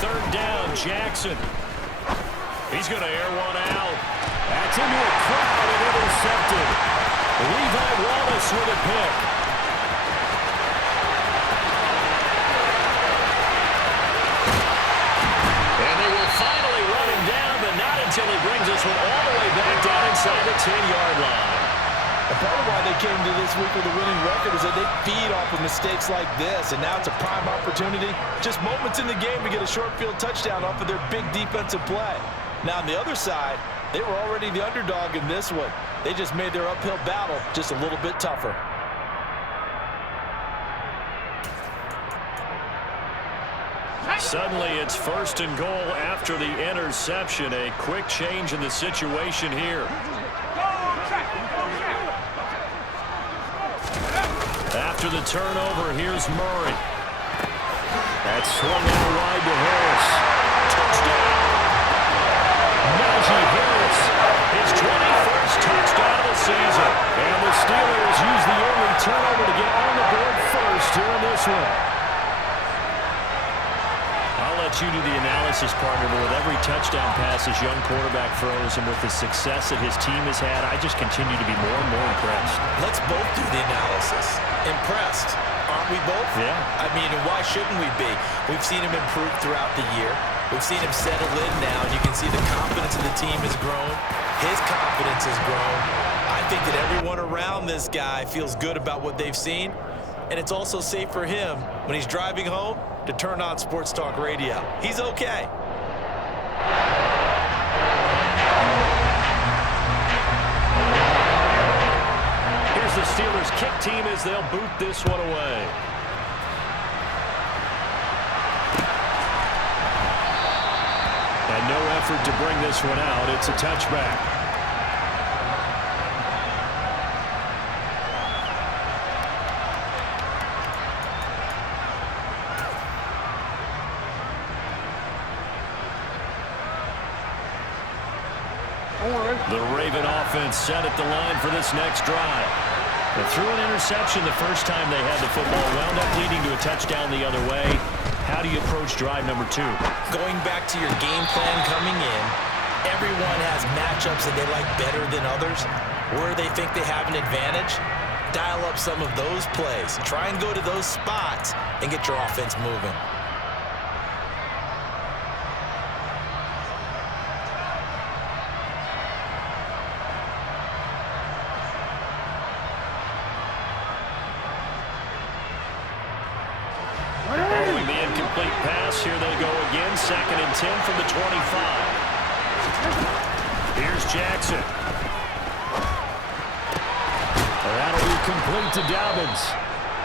third down, Jackson. He's going to air one out. That's into a crowd and intercepted. Levi Wallace with a pick. And they will finally run him down, but not until he brings this one all the way back down inside the 10-yard line. And part of why they came to this week with a winning record is that they feed off of mistakes like this, and now it's a prime opportunity. Just moments in the game to get a short field touchdown off of their big defensive play. Now, on the other side, they were already the underdog in this one. They just made their uphill battle just a little bit tougher. Suddenly, it's first and goal after the interception. A quick change in the situation here. After the turnover, here's Murray. That's swung out wide to Harris. Touchdown! Najee Harris, his 21st touchdown of the season. And the Steelers use the only turnover to get on the board first here in this one. I'll let you do the analysis, partner, but with every touchdown pass this young quarterback throws and with the success that his team has had, I just continue to be more and more impressed. Let's both do the analysis. Impressed, aren't we both? Yeah. I mean, and why shouldn't we be? We've seen him improve throughout the year. We've seen him settle in now, and you can see the confidence of the team has grown. His confidence has grown. I think that everyone around this guy feels good about what they've seen, and it's also safe for him when he's driving home to turn on Sports Talk Radio. He's okay. Here's the Steelers kick team as they'll boot this one away. And no effort to bring this one out. It's a touchback. The Raven offense set at the line for this next drive. They threw an interception the first time they had the football, wound up leading to a touchdown the other way. How do you approach drive number 2? Going back to your game plan coming in, everyone has matchups that they like better than others. Where they think they have an advantage, dial up some of those plays. Try and go to those spots and get your offense moving. Following the incomplete pass, here they go again. 2nd and 10 from the 25. Here's Jackson. That'll be complete to Dobbins.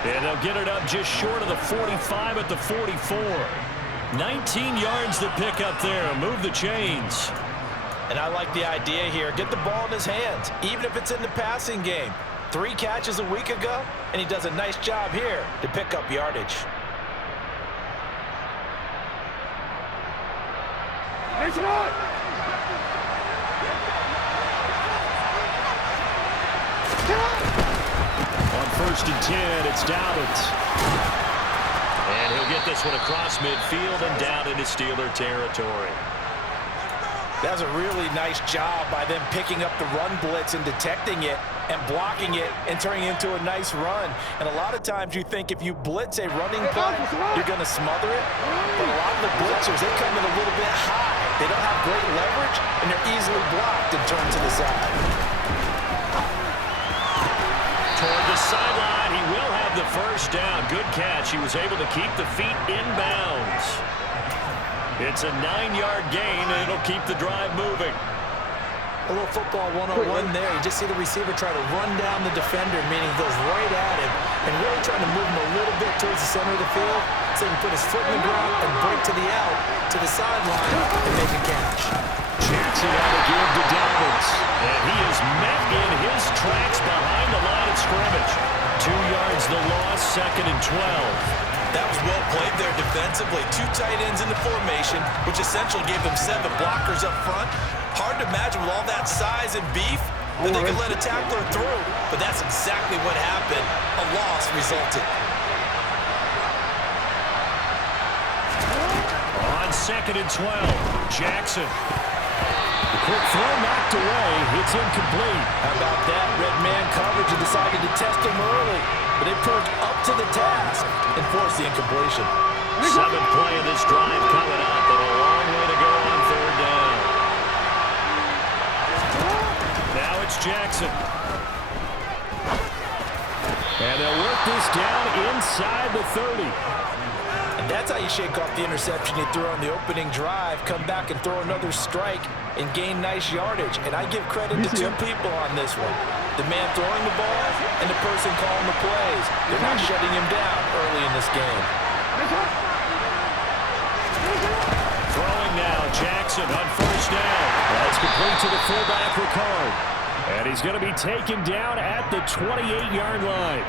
And they'll get it up just short of the 45 at the 44. 19 yards to pick up there. Move the chains. And I like the idea here. Get the ball in his hands, even if it's in the passing game. 3 catches a week ago, and he does a nice job here to pick up yardage. On 1st and 10, it's Dobbins. And he'll get this one across midfield and down into Steeler territory. That's a really nice job by them picking up the run blitz and detecting it and blocking it and turning it into a nice run. And a lot of times you think if you blitz a running play, you're going to smother it. But a lot of the blitzers, they come in a little bit high. They don't have great leverage, and they're easily blocked and turned to the side. Toward the sideline, he will have the first down. Good catch. He was able to keep the feet in bounds. It's a 9-yard gain, and it'll keep the drive moving. A little football 101 there. You just see the receiver try to run down the defender, meaning he goes right at him and really trying to move him a little bit towards the center of the field so he can put his foot in the ground and break to the out, to the sideline, and make a catch. Jackson out to give to Dobbins. And he is met in his tracks behind the line of scrimmage. 2 yards the loss, 2nd and 12. That was well played there defensively. 2 tight ends in the formation, which essentially gave them 7 blockers up front. Hard to imagine with all that size and beef that they could let a tackler through. But that's exactly what happened. A loss resulted. On 2nd and 12. Jackson. The quick throw knocked away. It's incomplete. How about that? Red man coverage and decided to test him early. But they proved up to the task and forced the incompletion. 7th play of this drive coming up, but a long way to go on 3rd down. Now it's Jackson. And they'll work this down inside the 30. And that's how you shake off the interception you threw on the opening drive, come back and throw another strike and gain nice yardage. And I give credit to two people on this one. The man throwing the ball and the person calling the plays. They're not shutting him down early in this game. Throwing now, Jackson on 1st down. That's complete to the fullback, Ricard. And he's going to be taken down at the 28-yard line.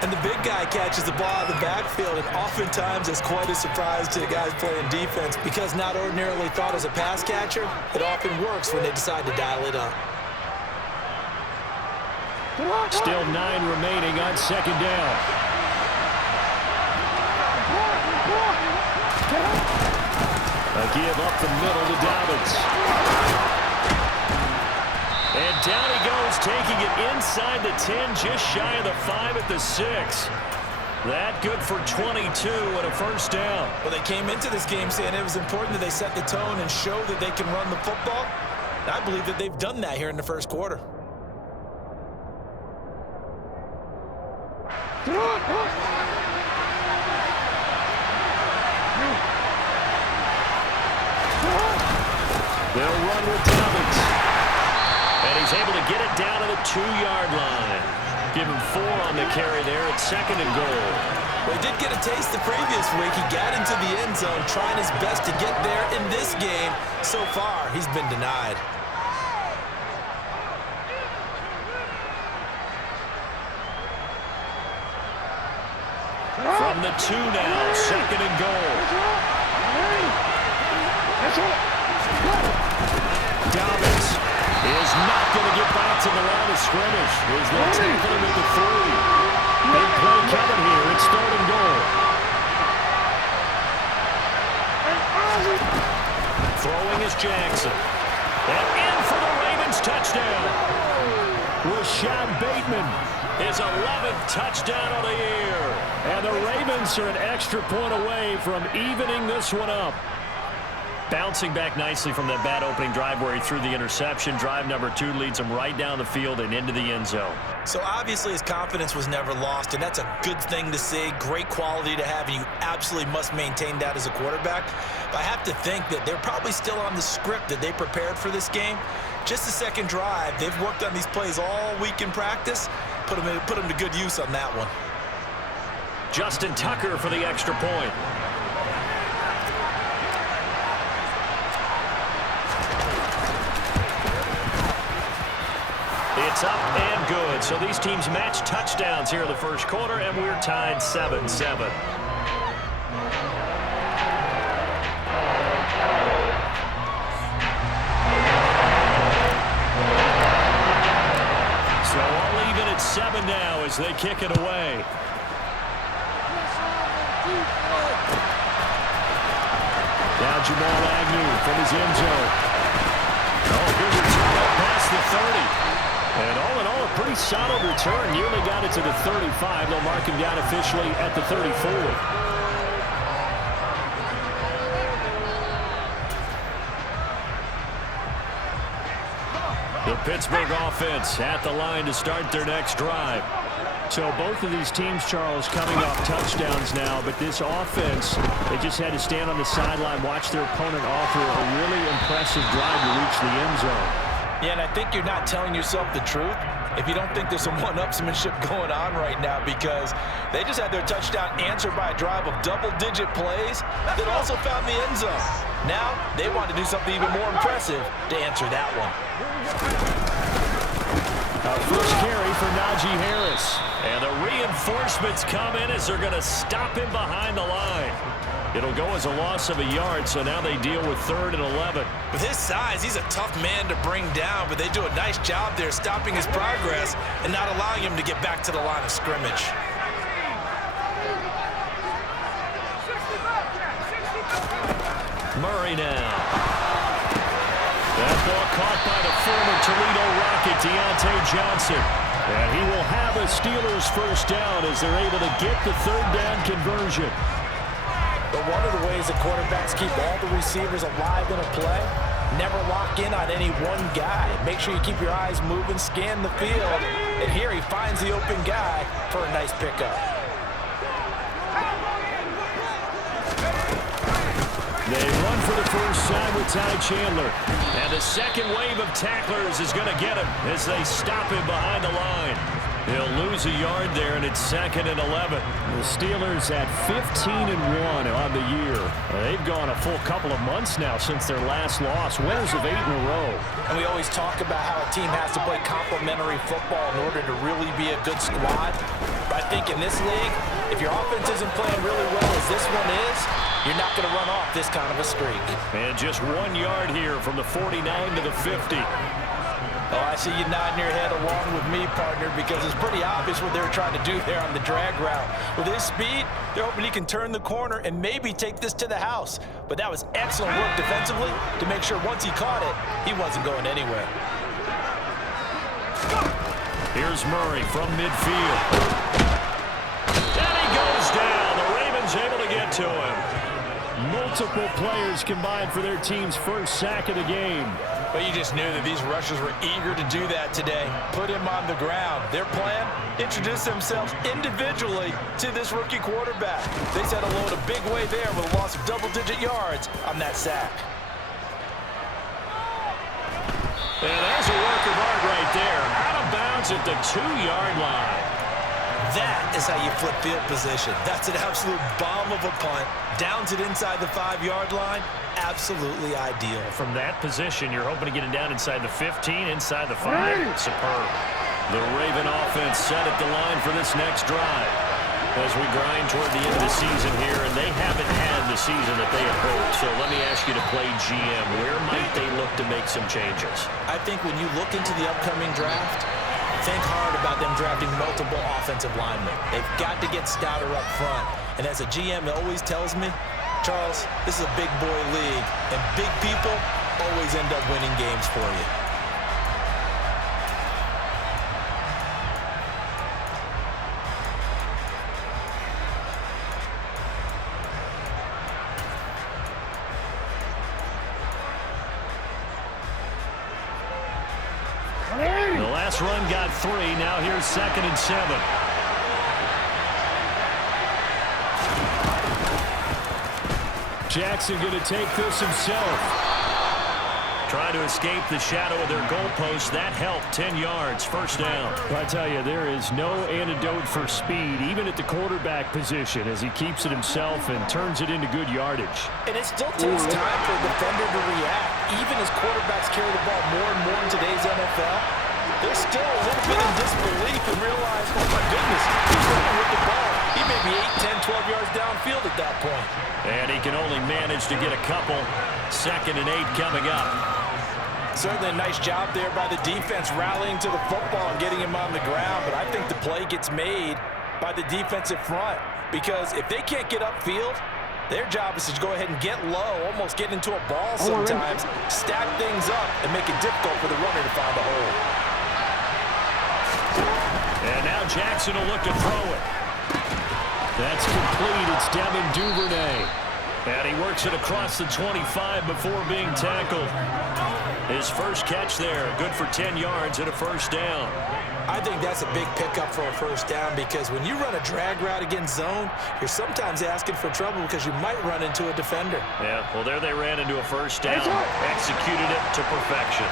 And the big guy catches the ball out of the backfield, and oftentimes it's quite a surprise to the guys playing defense because not ordinarily thought as a pass catcher, it often works when they decide to dial it up. Still 9 remaining on 2nd down. A give up the middle to Dobbins. And down he goes, taking it inside the 10, just shy of the 5 at the 6. That good for 22 and a 1st down. Well, they came into this game saying it was important that they set the tone and show that they can run the football. And I believe that they've done that here in the 1st quarter. They'll run with Dobbins. And he's able to get it down to the 2-yard line. Give him 4 on the carry there at 2nd and goal. Well, he did get a taste the previous week. He got into the end zone trying his best to get there in this game. So far, he's been denied. From the 2 now, 2nd and goal. Dobbins is not going to get back to the line of scrimmage. He's going to tackle him at the 3. Big play coming here. It's 3rd and goal. Throwing is Jackson. And in for the Ravens touchdown. Rashad Bateman, his 11th touchdown of the year. And the Ravens are an extra point away from evening this one up. Bouncing back nicely from that bad opening drive where he threw the interception. Drive number 2 leads him right down the field and into the end zone. So obviously his confidence was never lost, and that's a good thing to see. Great quality to have, and you absolutely must maintain that as a quarterback. But I have to think that they're probably still on the script that they prepared for this game. Just the 2nd drive, they've worked on these plays all week in practice. Put them to good use on that one. Justin Tucker for the extra point. It's up and good. So these teams match touchdowns here in the 1st quarter, and we're tied 7-7. So all even at 7 now as they kick it away. Now Jamal Agnew from his end zone. Oh, good return up past the 30. And all in all, a pretty solid return. Nearly got it to the 35. They'll mark him down officially at the 34. The Pittsburgh offense at the line to start their next drive. So both of these teams, Charles, coming off touchdowns now, but this offense, they just had to stand on the sideline, watch their opponent offer a really impressive drive to reach the end zone. Yeah, and I think you're not telling yourself the truth if you don't think there's some one-upsmanship going on right now, because they just had their touchdown answered by a drive of double-digit plays that also found the end zone. Now they want to do something even more impressive to answer that one. Our first carry for Najee Harris. And the reinforcements come in as they're going to stop him behind the line. It'll go as a loss of a yard, so now they deal with 3rd and 11. With his size, he's a tough man to bring down, but they do a nice job there stopping his progress and not allowing him to get back to the line of scrimmage. Murray now. That ball caught by the former Toledo Rocket, Deontay Johnson. And he will have a Steelers first down as they're able to get the third down conversion. But one of the ways that quarterbacks keep all the receivers alive in a play, never lock in on any one guy. Make sure you keep your eyes moving, scan the field. And here he finds the open guy for a nice pickup. They run for the first time with Ty Chandler. And the second wave of tacklers is going to get him as they stop him behind the line. He'll lose a yard there, and it's 2nd and 11. The Steelers at 15-1 on the year. They've gone a full couple of months now since their last loss. Winners of 8 in a row. And we always talk about how a team has to play complementary football in order to really be a good squad. But I think in this league, if your offense isn't playing really well as this one is, you're not going to run off this kind of a streak. And just 1 yard here from the 49 to the 50. Oh, I see you nodding your head along with me, partner, because it's pretty obvious what they were trying to do there on the drag route. With his speed, they're hoping he can turn the corner and maybe take this to the house. But that was excellent work defensively to make sure once he caught it, he wasn't going anywhere. Here's Murray from midfield. And he goes down. The Ravens able to get to him. Multiple players combined for their team's first sack of the game. But you just knew that these rushers were eager to do that today. Put him on the ground. Their plan, introduce themselves individually to this rookie quarterback. They said hello in a big way there with a loss of double-digit yards on that sack. And there's a work of art right there. Out of bounds at the 2-yard line. That is how you flip field position. That's an absolute bomb of a punt. Downs it inside the 5-yard line. Absolutely ideal. From that position, you're hoping to get it down inside the 15, inside the 5. Superb. The Raven offense set at the line for this next drive as we grind toward the end of the season here, and they haven't had the season that they had hoped. So let me ask you to play GM. Where might they look to make some changes? I think when you look into the upcoming draft, think hard about them drafting multiple offensive linemen. They've got to get stouter up front. And as a GM, it always tells me, Charles, this is a big boy league, and big people always end up winning games for you. The last run got 3. Now here's 2nd and 7. Jackson going to take this himself. Trying to escape the shadow of their goalpost. That helped. 10 yards. First down. I tell you, there is no antidote for speed, even at the quarterback position, as he keeps it himself and turns it into good yardage. And it still takes time for a defender to react. Even as quarterbacks carry the ball more and more in today's NFL, they're still a little bit in disbelief and realize, oh my goodness, he's running with the ball. He may be 8, 10, 12 yards downfield at that point. And he can only manage to get a couple. 2nd and 8 coming up. Certainly a nice job there by the defense rallying to the football and getting him on the ground. But I think the play gets made by the defensive front, because if they can't get upfield, their job is to go ahead and get low, almost get into a ball sometimes, stack things up, and make it difficult for the runner to find a hole. And now Jackson will look to throw it. That's complete. It's Devin Duvernay. And he works it across the 25 before being tackled. His first catch there, good for 10 yards and a first down. I think that's a big pickup for a first down, because when you run a drag route against zone, you're sometimes asking for trouble because you might run into a defender. Yeah, well, there they ran into a first down, executed it to perfection.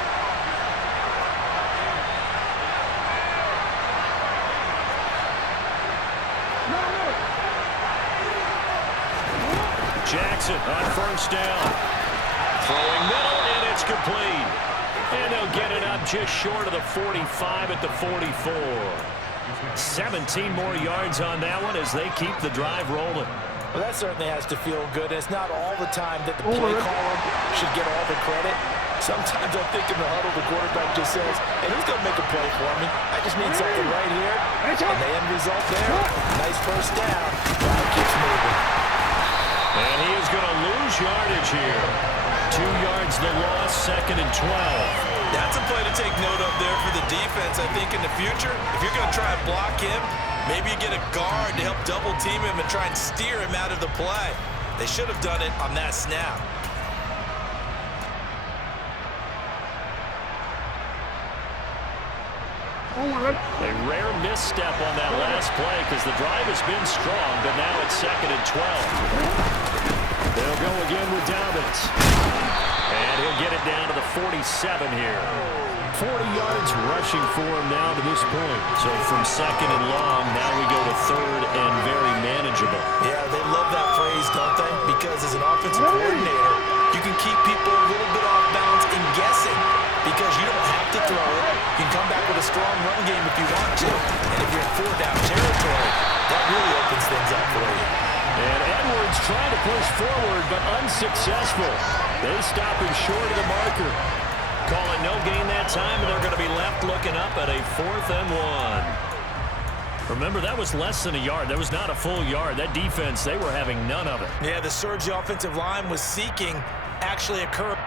Jackson on first down. Throwing middle, and it's complete. And they'll get it up just short of the 45 at the 44. 17 more yards on that one as they keep the drive rolling. Well, that certainly has to feel good. It's not all the time that the play caller should get all the credit. Sometimes I think in the huddle, the quarterback just says, hey, who's going to make a play for me? I just need something right here. And the end result there, nice first down. Drive keeps moving. And he is going to lose yardage here. 2 yards the loss, 2nd and 12. That's a play to take note of there for the defense. I think in the future, if you're going to try and block him, maybe you get a guard to help double team him and try and steer him out of the play. They should have done it on that snap. A rare misstep on that last play because the drive has been strong, but now it's 2nd and 12. They'll go again with Dobbins. And he'll get it down to the 47 here. 40 yards rushing for him now to this point. So from 2nd and long, now we go to 3rd and very manageable. Yeah, they love that phrase, don't they? Because as an offensive coordinator, you can keep people a little bit off balance and guessing because you don't have to throw it. You can come back with a strong run game if you want to. And if you're in 4-down territory, that really opens things up for you. And Edwards trying to push forward, but unsuccessful. They stop him short of the marker. Call it no gain that time, and they're going to be left looking up at a 4th and 1. Remember, that was less than a yard. That was not a full yard. That defense, they were having none of it. Yeah, the surge the offensive line was seeking actually occurred.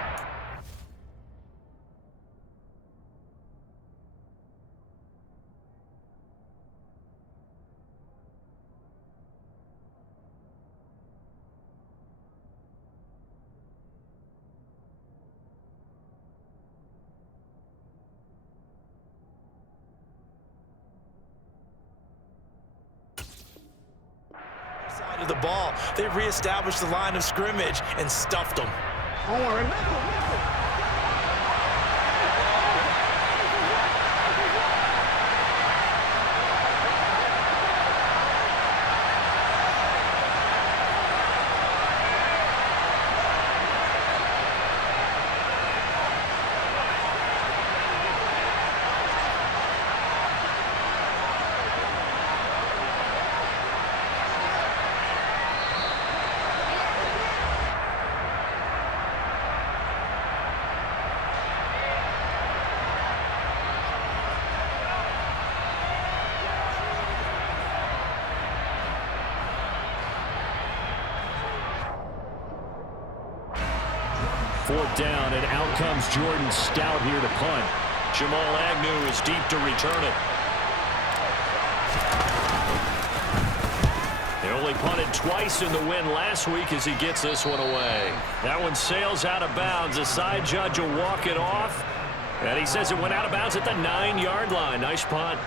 Of the ball. They reestablished the line of scrimmage and stuffed them. Fourth down, and out comes Jordan Stout here to punt. Jamal Agnew is deep to return it. They only punted twice in the win last week as he gets this one away. That one sails out of bounds. The side judge will walk it off. And he says it went out of bounds at the 9-yard line. Nice punt.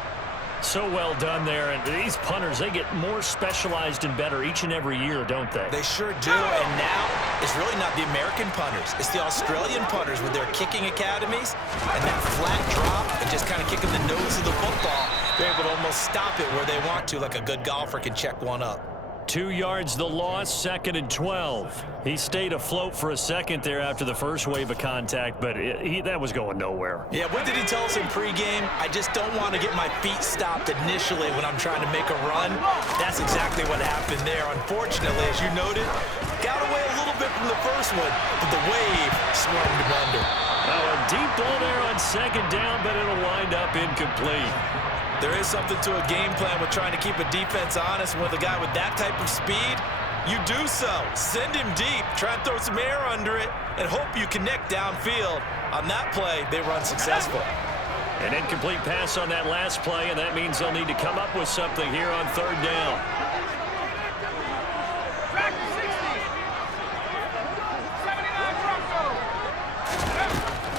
So well done there. And these punters, they get more specialized and better each and every year, don't they? They sure do. And now it's really not the American punters. It's the Australian punters with their kicking academies and that flat drop and just kind of kicking the nose of the football. They're able to almost stop it where they want to, like a good golfer can check one up. 2 yards the loss, 2nd and 12. He stayed afloat for a second there after the first wave of contact, but that was going nowhere. Yeah, what did he tell us in pregame? I just don't want to get my feet stopped initially when I'm trying to make a run. That's exactly what happened there. Unfortunately, as you noted, got away a little bit from the first one, but the wave swarmed him under. Now a deep ball there on 2nd down, but it'll wind up incomplete. There is something to a game plan with trying to keep a defense honest. With a guy with that type of speed, you do so. Send him deep, try and throw some air under it, and hope you connect downfield. On that play, they were unsuccessful. An incomplete pass on that last play, and that means they'll need to come up with something here on 3rd down.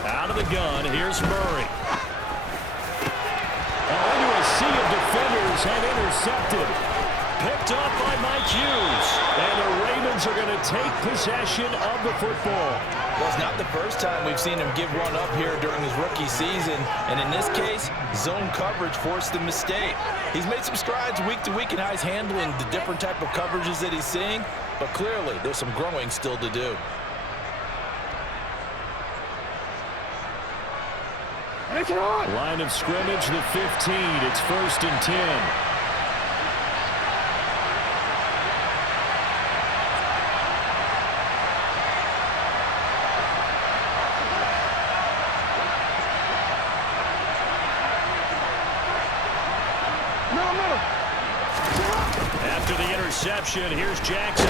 Out of the gun, here's Murray. Into a sea of defenders and intercepted. Picked up by Mike Hughes. And the Ravens are going to take possession of the football. Well, it's not the first time we've seen him give one up here during his rookie season. And in this case, zone coverage forced the mistake. He's made some strides week to week in how he's handling the different type of coverages that he's seeing. But clearly, there's some growing still to do. Line of scrimmage, the 15. It's 1st and 10. After the interception, here's Jackson.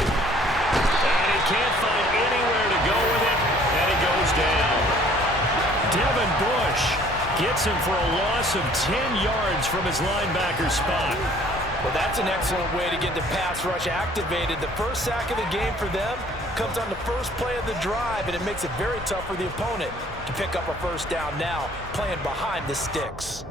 And he can't find anywhere to go with it, and he goes down. Devin Bush gets him for a loss of 10 yards from his linebacker spot. Well, that's an excellent way to get the pass rush activated. The first sack of the game for them comes on the first play of the drive, and it makes it very tough for the opponent to pick up a first down now, playing behind the sticks.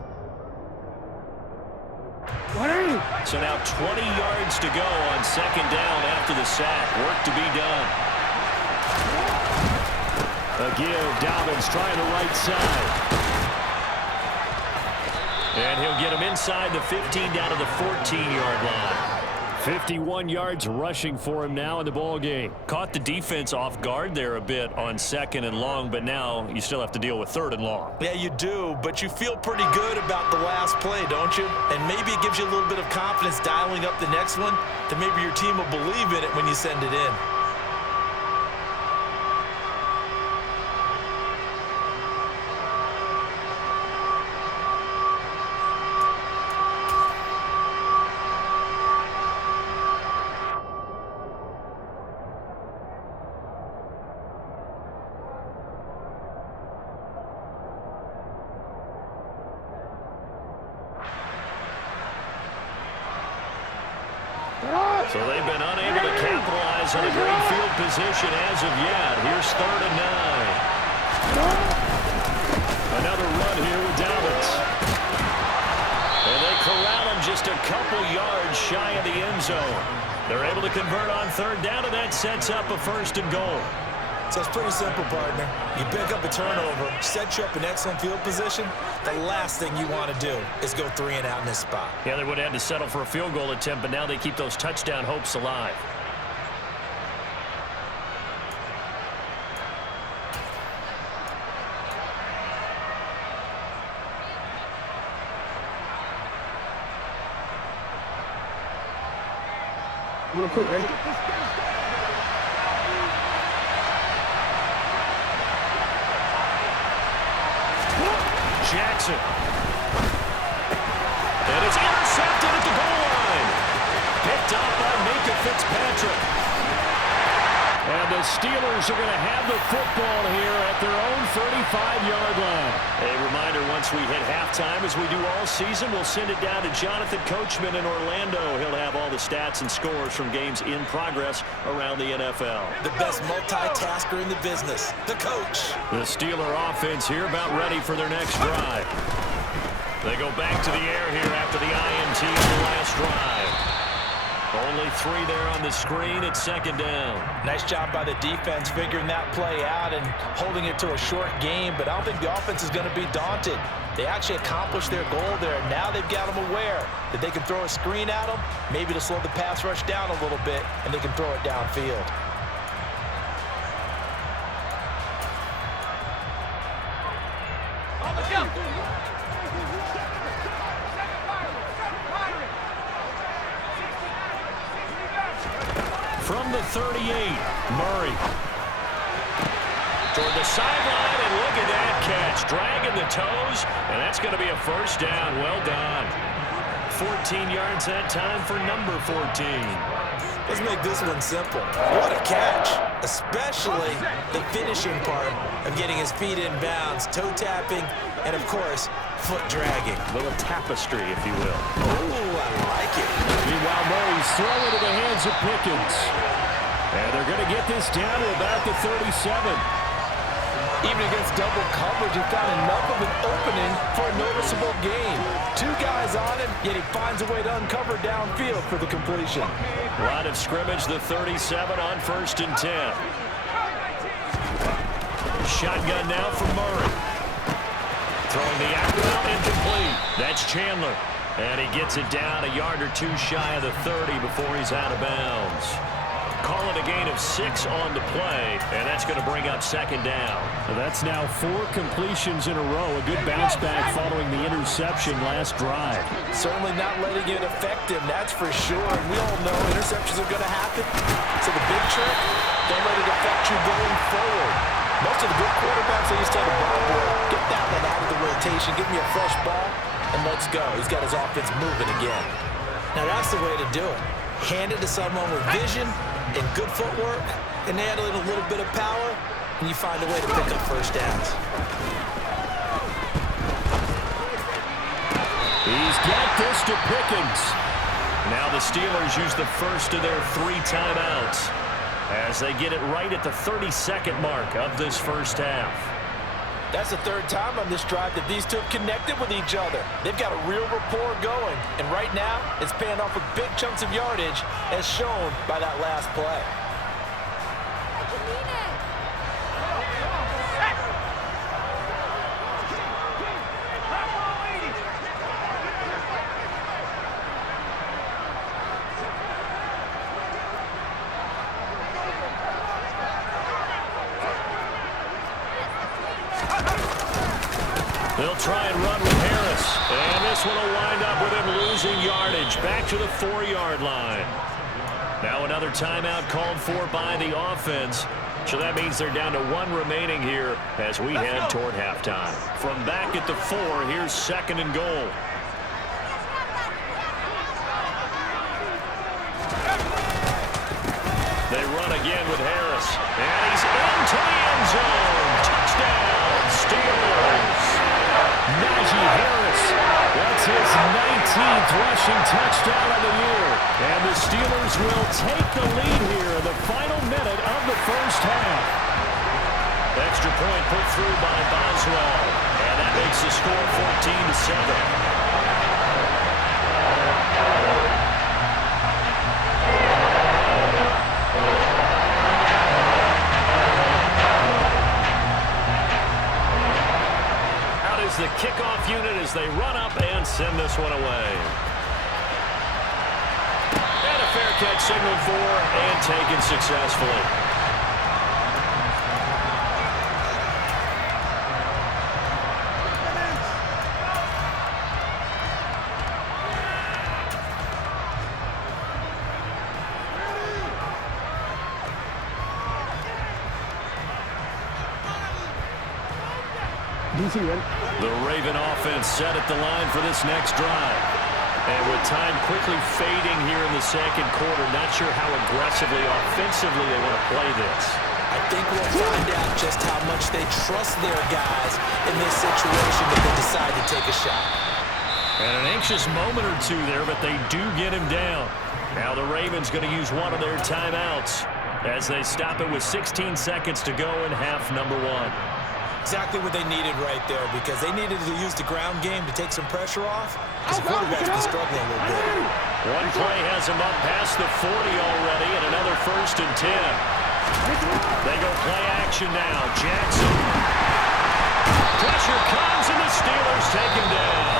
So now 20 yards to go on second down after the sack. Work to be done. A give. Dobbins trying the right side. And he'll get him inside the 15 down to the 14-yard line. 51 yards rushing for him now in the ball game. Caught the defense off guard there a bit on second and long, but now you still have to deal with third and long. Yeah, you do, but you feel pretty good about the last play, don't you? And maybe it gives you a little bit of confidence dialing up the next one that maybe your team will believe in it when you send it in. So they've been unable to capitalize on a great field position as of yet. Here's 3rd and 9. Another run here with Dobbins. And they corral him just a couple yards shy of the end zone. They're able to convert on 3rd down, and that sets up a 1st and goal. So it's pretty simple, partner. You pick up a turnover, set you up in excellent field position. The last thing you want to do is go 3 and out in this spot. Yeah, they would have had to settle for a field goal attempt, but now they keep those touchdown hopes alive. I'm gonna cook, ready? Jackson. And it's intercepted at the goal line. Picked up by Micah Fitzpatrick. And the Steelers are going to have the football here at their own 35-yard line. A reminder, once we hit halftime, as we do all season, we'll send it down to Jonathan Coachman in Orlando. He'll have all the stats and scores from games in progress around the NFL. The best multitasker in the business, the coach. The Steeler offense here about ready for their next drive. They go back to the air here after the INT on the last drive. Only 3 there on the screen at 2nd down. Nice job by the defense figuring that play out and holding it to a short game, but I don't think the offense is going to be daunted. They actually accomplished their goal there. Now they've got them aware that they can throw a screen at them, maybe to slow the pass rush down a little bit, and they can throw it downfield. From the 38, Murray. Toward the sideline, and look at that catch. Dragging the toes, and that's going to be a 1st down. Well done. 14 yards that time for number 14. Let's make this one simple. What a catch, especially the finishing part of getting his feet in bounds, toe tapping, and of course, foot dragging. A little tapestry, if you will. Ooh, I like it. Meanwhile, Murray's throwing to the hands of Pickens. And they're going to get this down to about the 37. Even against double coverage, he found enough of an opening for a noticeable gain. 2 guys on him, yet he finds a way to uncover downfield for the completion. Line of scrimmage, the 37 on 1st and 10. Shotgun now for Murray. Throwing the out route incomplete. That's Chandler. And he gets it down a yard or 2 shy of the 30 before he's out of bounds. Call it a gain of 6 on the play, and that's going to bring up 2nd down. So that's now 4 completions in a row. A good bounce back following the interception last drive. Certainly not letting it affect him, that's for sure. And we all know interceptions are going to happen. So the big trick, don't let it affect you going forward. Most of the good quarterbacks, they just tell the ball boy, get that one out of the rotation, give me a fresh ball, and let's go. He's got his offense moving again. Now that's the way to do it. Hand it to someone with vision and good footwork and handling a little bit of power, and you find a way to pick up first downs. He's got this to Pickens. Now the Steelers use the first of their 3 timeouts as they get it right at the 32nd mark of this first half. That's the 3rd time on this drive that these two have connected with each other. They've got a real rapport going, and right now it's paying off with big chunks of yardage as shown by that last play. They'll try and run with Harris. And this one will wind up with him losing yardage back to the 4-yard line. Now another timeout called for by the offense. So that means they're down to 1 remaining here as we head toward halftime. From back at the 4, here's 2nd and goal. They run again with Harris. And he's into the end zone. Touchdown, Steelers. Najee Harris, that's his 19th rushing touchdown of the year. And the Steelers will take the lead here in the final minute of the first half. Extra point put through by Boswell. And that makes the score 14-7. The kickoff unit as they run up and send this one away. And a fair catch signaled for and taken successfully. The Raven offense set at the line for this next drive. And with time quickly fading here in the second quarter, not sure how aggressively, offensively they want to play this. I think we'll find out just how much they trust their guys in this situation if they decide to take a shot. And an anxious moment or two there, but they do get him down. Now the Ravens going to use one of their timeouts as they stop it with 16 seconds to go in half number 1. Exactly what they needed right there, because they needed to use the ground game to take some pressure off, because the quarterback's been struggling a little bit. One play has him up past the 40 already, and another 1st and 10. They go play action now. Jackson. Pressure comes, and the Steelers take him down.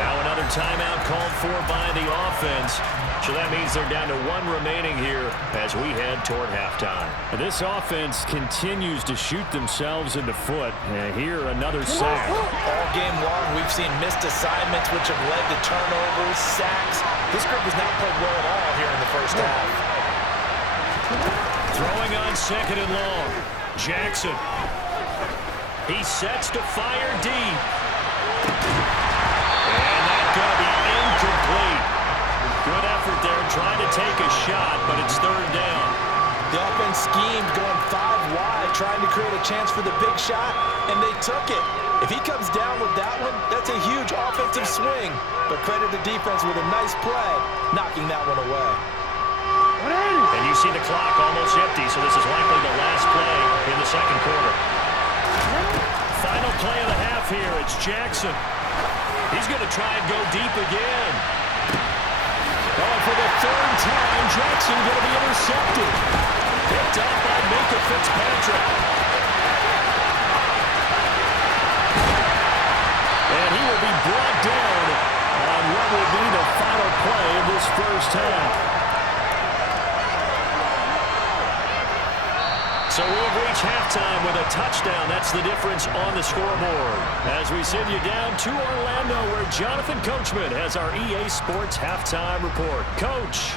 Now another timeout called for by the offense. So that means they're down to 1 remaining here as we head toward halftime. This offense continues to shoot themselves in the foot. And here, another sack. All game long, we've seen missed assignments, which have led to turnovers, sacks. This group has not played well at all here in the first half. Throwing on 2nd and long. Jackson. He sets to fire deep. And that's going to be incomplete. Good effort there, trying to take a shot, but it's 3rd down. The offense schemed, going 5 wide, trying to create a chance for the big shot, and they took it. If he comes down with that one, that's a huge offensive swing. But credit the defense with a nice play, knocking that one away. And you see the clock almost empty, so this is likely the last play in the second quarter. Final play of the half here, it's Jackson. He's going to try and go deep again. Oh, for the 3rd time, Jackson going to be intercepted. Picked up by Minka Fitzpatrick. And he will be brought down on what will be the final play of this first half. So we'll reach halftime with a touchdown. That's the difference on the scoreboard. As we send you down to Orlando, where Jonathan Coachman has our EA Sports Halftime Report. Coach.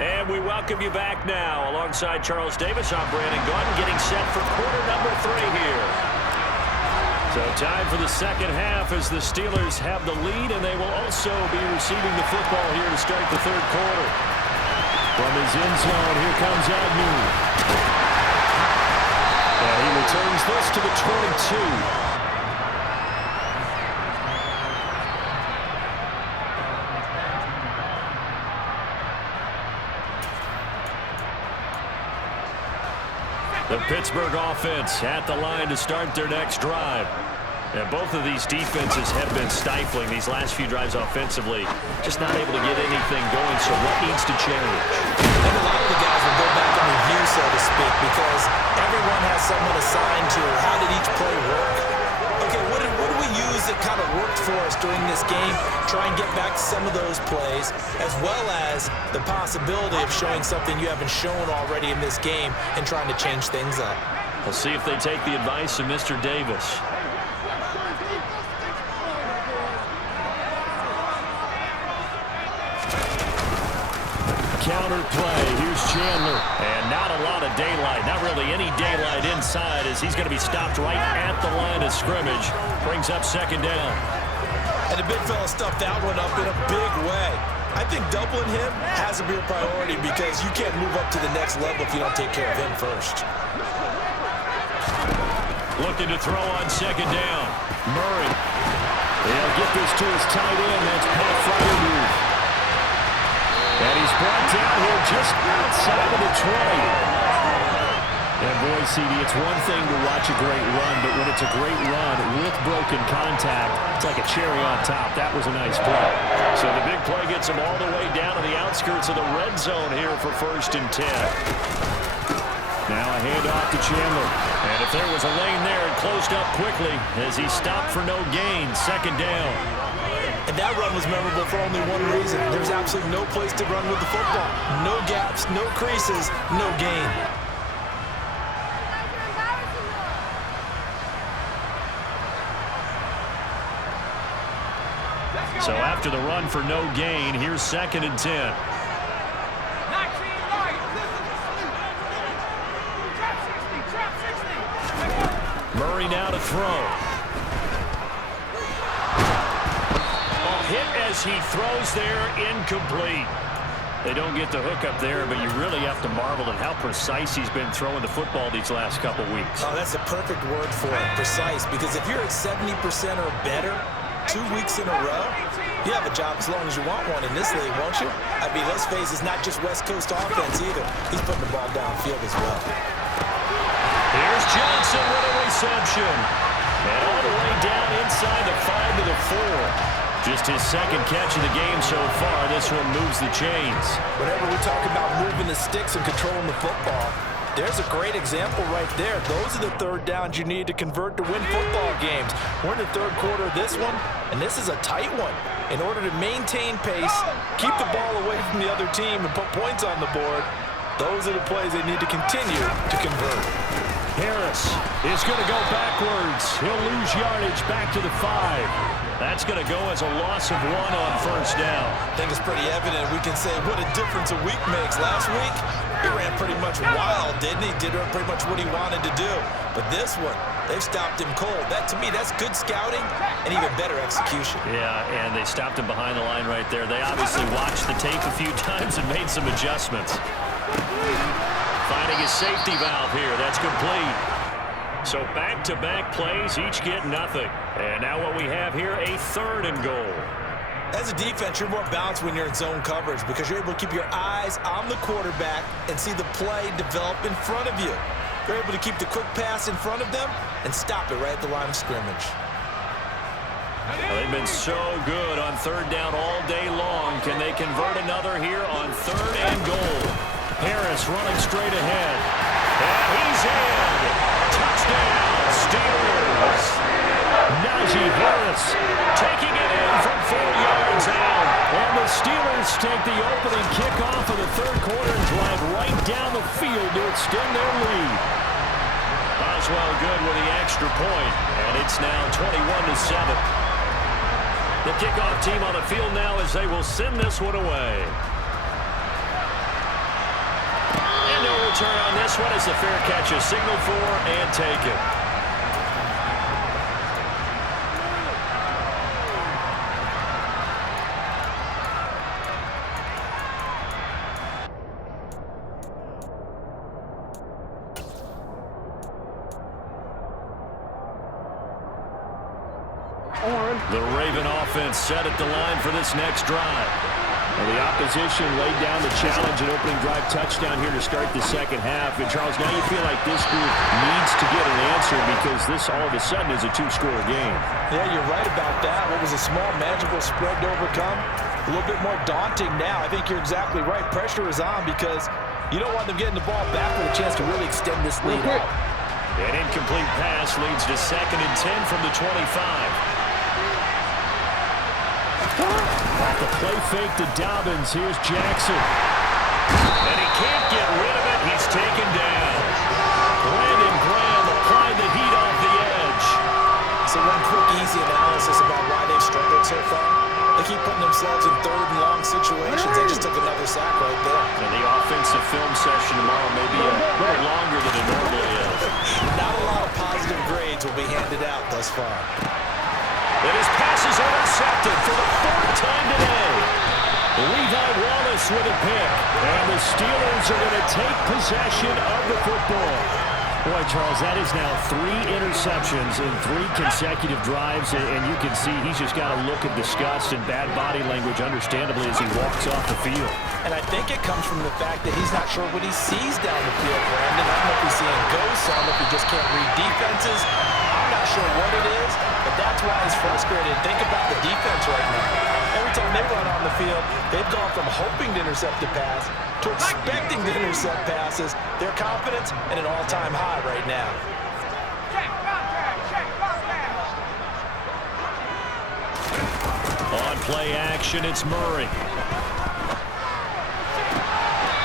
And And we welcome you back now. Alongside Charles Davis, I'm Brandon Gunn, getting set for quarter number 3 here. So time for the second half as the Steelers have the lead, and they will also be receiving the football here to start the third quarter. From his end zone, here comes Agnew. And he returns this to the 22. The Pittsburgh offense at the line to start their next drive. And both of these defenses have been stifling these last few drives offensively. Just not able to get anything going, so what needs to change? And a lot of the guys will go back and review, so to speak, because everyone has someone assigned to how did each play work. Okay, what do we use that kind of worked for us during this game? Try and get back to some of those plays, as well as the possibility of showing something you haven't shown already in this game and trying to change things up. We'll see if they take the advice of Mr. Davis. Counter play. Here's Chandler. And not a lot of daylight. Not really any daylight inside as he's going to be stopped right at the line of scrimmage. Brings up second down. And the big fella stuffed that one up in a big way. I think doubling him has to be a priority because you can't move up to the next level if you don't take care of him first. Looking to throw on second down. Murray. They'll get this to his tight end. That's Pat Fryermuth. And he's brought down here just outside of the 20. And boy, CD, it's one thing to watch a great run, but when it's a great run with broken contact, it's like a cherry on top. That was a nice play. So the big play gets him all the way down to the outskirts of the red zone here for 1st and 10. Now a handoff to Chandler. And if there was a lane there, it closed up quickly as he stopped for no gain. Second down. And that run was memorable for only one reason. There's absolutely no place to run with the football. No gaps, no creases, no gain. So after the run for no gain, here's 2nd and 10. Murray now to throw. Hit as he throws there, incomplete. They don't get the hook up there, but you really have to marvel at how precise he's been throwing the football these last couple weeks. Oh, that's a perfect word for it, precise, because if you're at 70% or better 2 weeks in a row, you have a job as long as you want one in this league, won't you? I mean, let's face it, it's not just West Coast offense either. He's putting the ball downfield as well. Here's Johnson with a reception. And all the way down inside the 5 to the 4. Just his second catch of the game so far. This one moves the chains. Whenever we talk about moving the sticks and controlling the football, there's a great example right there. Those are the third downs you need to convert to win football games. We're in the third quarter of this one, and this is a tight one. In order to maintain pace, keep the ball away from the other team, and put points on the board, those are the plays they need to continue to convert. Harris is going to go backwards. He'll lose yardage back to the 5. That's going to go as a loss of 1 on 1st down. I think it's pretty evident. We can say what a difference a week makes. Last week, he ran pretty much wild, didn't he? Did pretty much what he wanted to do. But this one, they've stopped him cold. That, to me, that's good scouting and even better execution. Yeah, and they stopped him behind the line right there. They obviously watched the tape a few times and made some adjustments. Finding his safety valve here. That's complete. So back-to-back plays, each get nothing. And now what we have here, a 3rd and goal. As a defense, you're more balanced when you're in zone coverage because you're able to keep your eyes on the quarterback and see the play develop in front of you. You're able to keep the quick pass in front of them and stop it right at the line of scrimmage. Well, they've been so good on 3rd down all day long. Can they convert another here on 3rd and goal? Harris running straight ahead. And he's in. Touchdown, Steelers. Najee Harris taking it in from 4 yards out. And the Steelers take the opening kickoff of the third quarter and drive right down the field to extend their lead. Boswell good with the extra point, and it's now 21-7. The kickoff team on the field now as they will send this one away. return on this one as the fair catch is signaled for and taken. The Raven offense set at the line for this next drive. Well, the opposition laid down the challenge and opening drive touchdown here to start the second half. And, Charles, now you feel like this group needs to get an answer because this all of a sudden is a two-score game. Yeah, you're right about that. What was a small, manageable spread to overcome? A little bit more daunting now. I think you're exactly right. Pressure is on because you don't want them getting the ball back with a chance to really extend this lead out. An incomplete pass leads to 2nd and 10 from the 25. Off the play fake to Dobbins. Here's Jackson. And he can't get rid of it. He's taken down. Brandon Graham applied the heat off the edge. So one quick, easy analysis about why they've struggled so far. They keep putting themselves in 3rd and long situations. They just took another sack right there. And the offensive film session tomorrow may be a little longer than it normally is. Not a lot of positive grades will be handed out thus far. And his pass is intercepted for the 4th time today. Levi Wallace with a pick. And the Steelers are going to take possession of the football. Boy, Charles, that is now 3 interceptions in 3 consecutive drives. And you can see he's just got a look of disgust and bad body language, understandably, as he walks off the field. And I think it comes from the fact that he's not sure what he sees down the field, Brandon. I don't know if he's seeing ghosts. I don't know if he just can't read defenses. I'm not sure what it is, but that's why he's frustrated. Think about the defense right now. Every time they run on the field, they've gone from hoping to intercept a pass to expecting to intercept passes. Their confidence at an all-time high right now. On play action, it's Murray.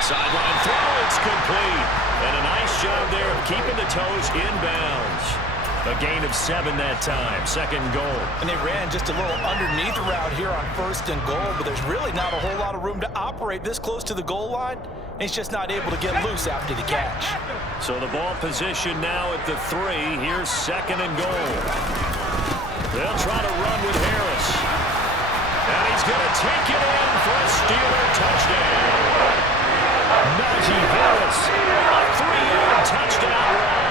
Sideline throw, it's complete. And a nice job there of keeping the toes inbounds. A gain of 7 that time, 2nd goal. And they ran just a little underneath route here on 1st and goal, but there's really not a whole lot of room to operate this close to the goal line. And he's just not able to get loose after the catch. So the ball position now at the 3. Here's 2nd and goal. They'll try to run with Harris. And he's going to take it in for a Steeler touchdown. Najee Harris, a 3-yard touchdown run.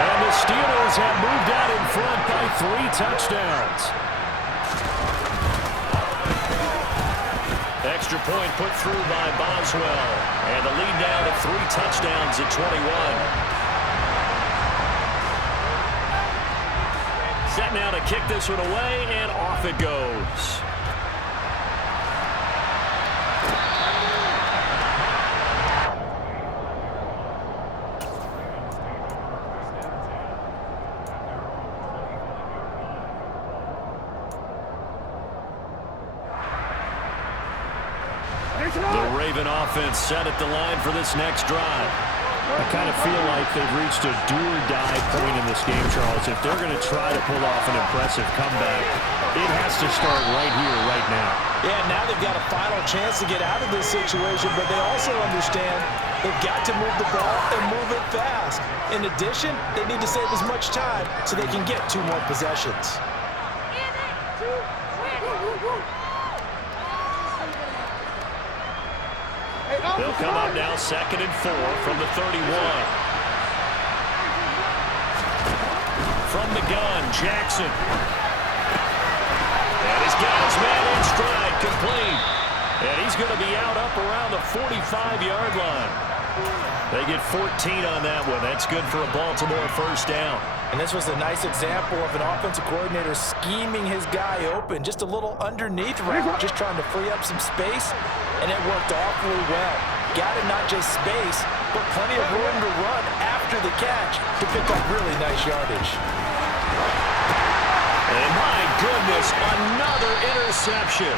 And the Steelers have moved out in front by 3 touchdowns. Extra point put through by Boswell. And the lead down to 3 touchdowns at 21. Set now to kick this one away, and off it goes. The Raven offense set at the line for this next drive. I kind of feel like they've reached a do-or-die point in this game, Charles. If they're going to try to pull off an impressive comeback, it has to start right here, right now. Yeah, now they've got a final chance to get out of this situation, but they also understand they've got to move the ball and move it fast. In addition, they need to save as much time so they can get 2 more possessions. They'll come up now 2nd and 4 from the 31. From the gun, Jackson. And he's got his man in stride, complete. And he's going to be out up around the 45-yard line. They get 14 on that one. That's good for a Baltimore 1st down. And this was a nice example of an offensive coordinator scheming his guy open. Just a little underneath route, just trying to free up some space. And it worked awfully well. Got him not just space, but plenty of room to run after the catch to pick up really nice yardage. And my goodness, another interception.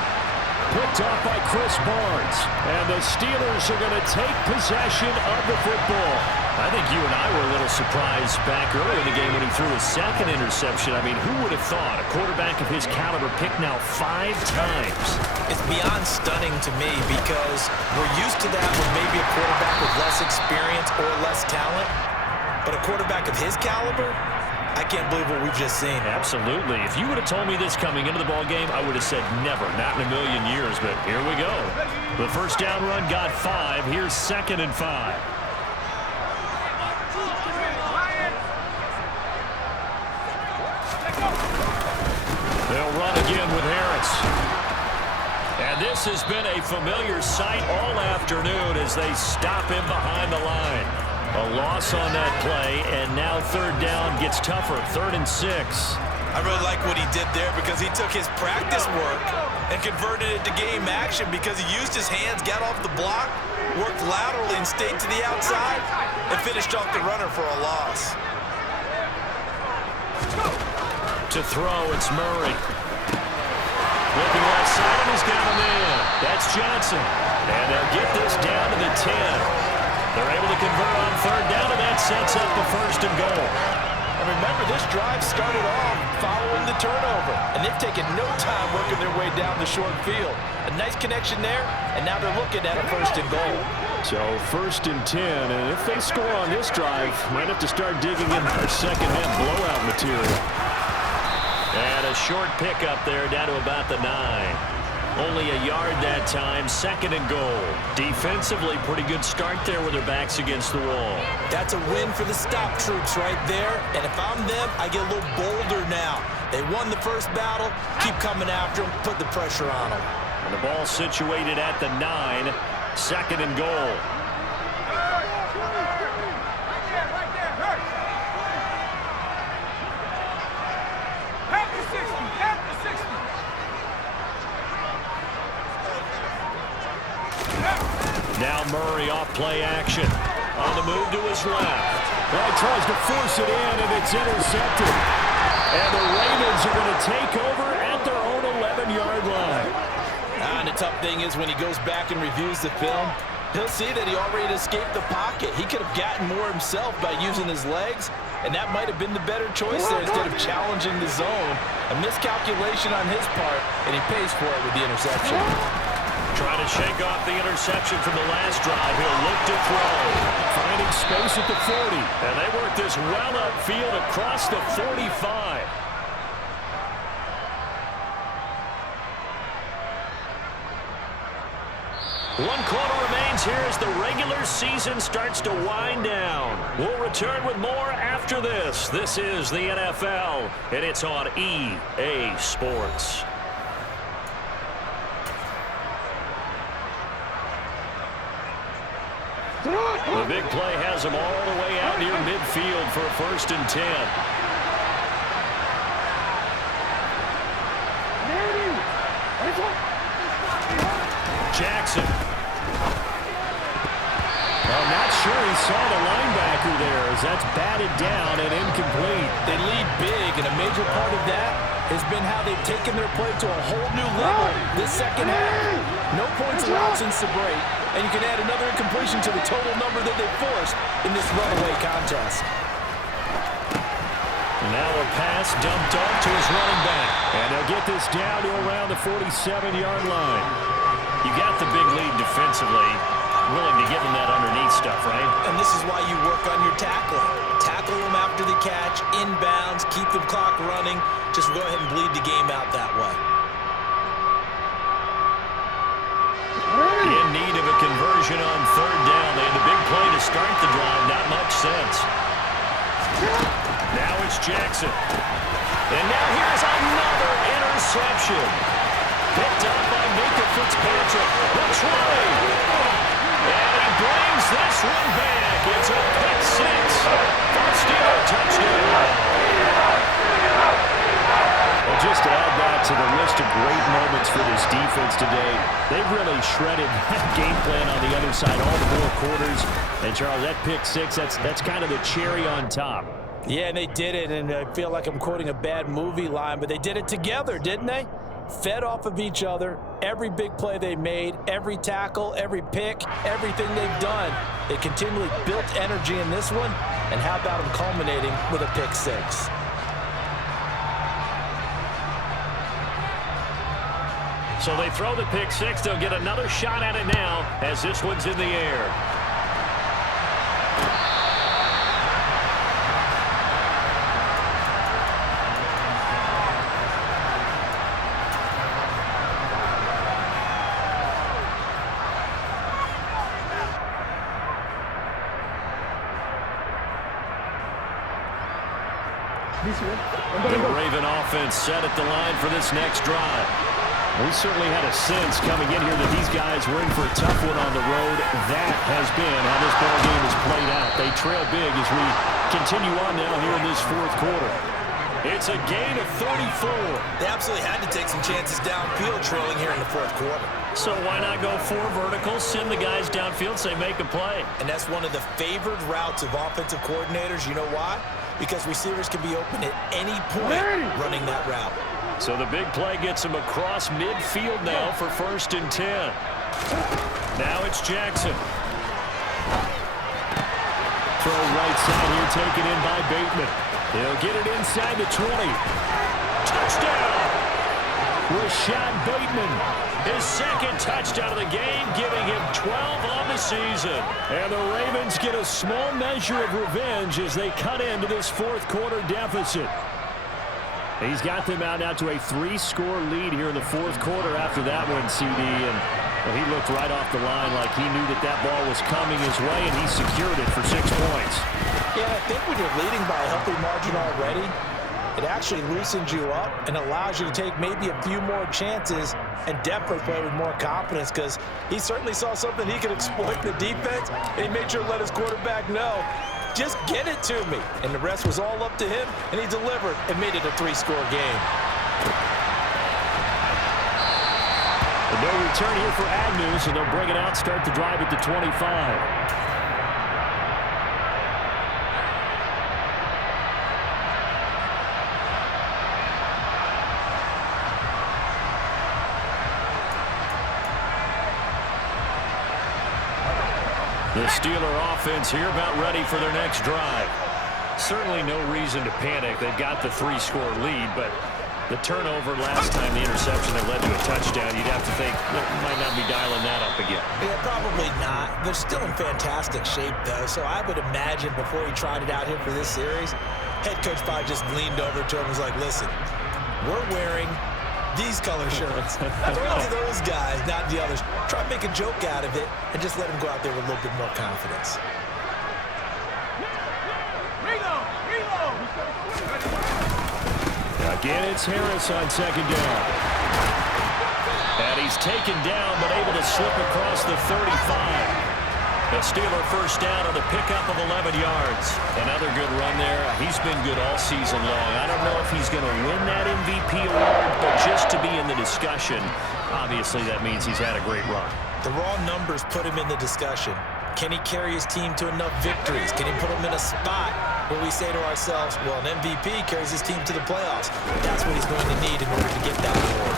Picked off by Chris Barnes. And the Steelers are going to take possession of the football. I think you and I were a little surprised back earlier in the game when he threw his second interception. I mean, who would have thought a quarterback of his caliber picked now 5 times? It's beyond stunning to me because we're used to that with maybe a quarterback with less experience or less talent. But a quarterback of his caliber, I can't believe what we've just seen. Absolutely. If you would have told me this coming into the ball game, I would have said never, not in a million years. But here we go. The first down run got 5. Here's 2nd and 5. They'll run again with Harris. And this has been a familiar sight all afternoon as they stop him behind the line. A loss on that play, and now 3rd down gets tougher. 3rd and 6. I really like what he did there because he took his practice work and converted it to game action because he used his hands, got off the block, worked laterally and stayed to the outside, and finished off the runner for a loss. To throw, it's Murray. Looking left side, and he's got a man. That's Johnson. And they'll get this down to the 10. They're able to convert on 3rd down, and that sets up the 1st and goal. And remember, this drive started off following the turnover, and they've taken no time working their way down the short field. A nice connection there, and now they're looking at a 1st and goal. So 1st and 10, and if they score on this drive, might have to start digging in their second-half blowout material. And a short pickup there down to about the 9. Only a yard that time, 2nd and goal. Defensively, pretty good start there with their backs against the wall. That's a win for the stop troops right there. And if I'm them, I get a little bolder now. They won the first battle. Keep coming after them. Put the pressure on them. And the ball situated at the 9. 2nd and goal. Now Murray off play action. On the move to his left. Well, he tries to force it in, and it's intercepted. And the Ravens are going to take over at their own 11-yard line. And the tough thing is when he goes back and reviews the film, he'll see that he already escaped the pocket. He could have gotten more himself by using his legs, and that might have been the better choice there instead of challenging the zone. A miscalculation on his part, and he pays for it with the interception. Trying to shake off the interception from the last drive. He'll look to throw. Finding space at the 40. And they work this well upfield across the 45. One quarter remains here as the regular season starts to wind down. We'll return with more after this. This is the NFL, and it's on EA Sports. The big play has him all the way out near midfield for a 1st and 10. Jackson. I'm not sure he saw the linebacker there as that's batted down and incomplete. They lead big, and a major part of that has been how they've taken their play to a whole new level this second half. No points allowed since the break, and you can add another incompletion to the total number that they forced in this runaway contest. Now a pass dumped off to his running back. And they'll get this down to around the 47-yard line. You got the big lead defensively. Willing to give him that underneath stuff, right? And this is why you work on your tackling. Tackle them after the catch, inbounds, keep the clock running. Just go ahead and bleed the game out that way. In need of a conversion on 3rd down. They had the big play to start the drive. Not much sense. Now it's Jackson. And now here's another interception. Picked up by Mika Fitzpatrick. The try. And he brings this one back. It's a pick 6. First Steeler touchdown. Well, just to add that to the list of great moments for this defense today, they've really shredded that game plan on the other side all 4 quarters. And, Charles, that pick 6, that's kind of the cherry on top. Yeah, and they did it, and I feel like I'm quoting a bad movie line, but they did it together, didn't they? Fed off of each other, every big play they made, every tackle, every pick, everything they've done, they continually built energy in this one, and how about them culminating with a pick six? So they throw the pick six. They'll get another shot at it now as this one's in the air. The Raven offense set at the line for this next drive. We certainly had a sense coming in here that these guys were in for a tough one on the road. That has been how this ball game has played out. They trail big as we continue on now here in this fourth quarter. It's a gain of 34. They absolutely had to take some chances downfield trailing here in the fourth quarter. So why not go 4 verticals, send the guys downfield, say make a play. And that's one of the favored routes of offensive coordinators. You know why? Because receivers can be open at any point running that route. So the big play gets him across midfield now for 1st and 10. Now it's Jackson. Throw right side here, taken in by Bateman. He'll get it inside the 20. Touchdown! Rashad Bateman, his 2nd touchdown of the game, giving him 12 on the season. And the Ravens get a small measure of revenge as they cut into this fourth quarter deficit. He's got them out now to a 3-score lead here in the fourth quarter after that one, CD. And well, he looked right off the line like he knew that ball was coming his way, and he secured it for 6 points. Yeah, I think when you're leading by a healthy margin already, it actually loosens you up and allows you to take maybe a few more chances and definitely play with more confidence, because he certainly saw something he could exploit in the defense, and he made sure to let his quarterback know, just get it to me. And the rest was all up to him, and he delivered and made it a 3-score game. No return here for Agnew, so they'll bring it out, start the drive at the 25. The Steeler offense here about ready for their next drive. Certainly no reason to panic. They've got the 3-score lead, but the turnover last time, the interception that led to a touchdown, you'd have to think might not be dialing that up again. Yeah, probably not. They're still in fantastic shape, though, so I would imagine before he tried it out here for this series, head coach probably just leaned over to him and was like, listen, we're wearing these color shirts. Throw it to those guys, not the others. Try to make a joke out of it and just let them go out there with a little bit more confidence. Again, it's Harris on 2nd down. And he's taken down, but able to slip across the 35. The Steeler first down on the pickup of 11 yards. Another good run there. He's been good all season long. I don't know if he's going to win that MVP award, but just to be in the discussion, obviously that means he's had a great run. The raw numbers put him in the discussion. Can he carry his team to enough victories? Can he put them in a spot where we say to ourselves, well, an MVP carries his team to the playoffs? That's what he's going to need in order to get that award.